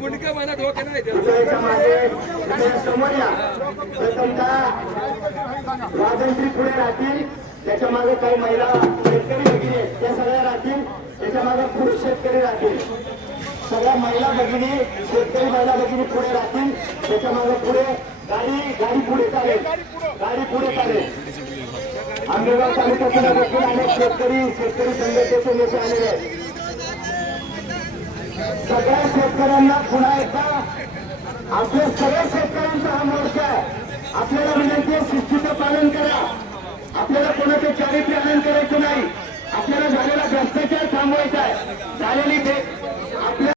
हो म्हणा धोका नाही मागे समोर या. प्रथमतः पुढे राहतील. त्याच्यामागे काही महिला शेतकरी भगिनी त्या सगळ्या राहतील. त्याच्यामागे पुरुष शेतकरी राहतील. सगळ्या महिला भगिनी शेतकरी महिला भगिनी पुढे राहतील. त्याच्यामागे पुढे गाडी गाडी पुढे चालेल. गाडी पुढे चालेल. आंबेगाव तालुक्यातून देखील अनेक शेतकरी शेतकरी संघटनेचे नेते आलेले आहेत. सगळ्या शेतकऱ्यांना पुन्हा एकदा आपल्या सगळ्या शेतकऱ्यांचा हा मोर्चा आहे. आपल्याला विनंती आहे शिस्तीचं पालन करा. आपल्याला कोणाचं चारित्र्य आनंद करायचं नाही. आपल्याला झालेला भ्रष्टाचार थांबवायचा आहे. झालेली आपल्या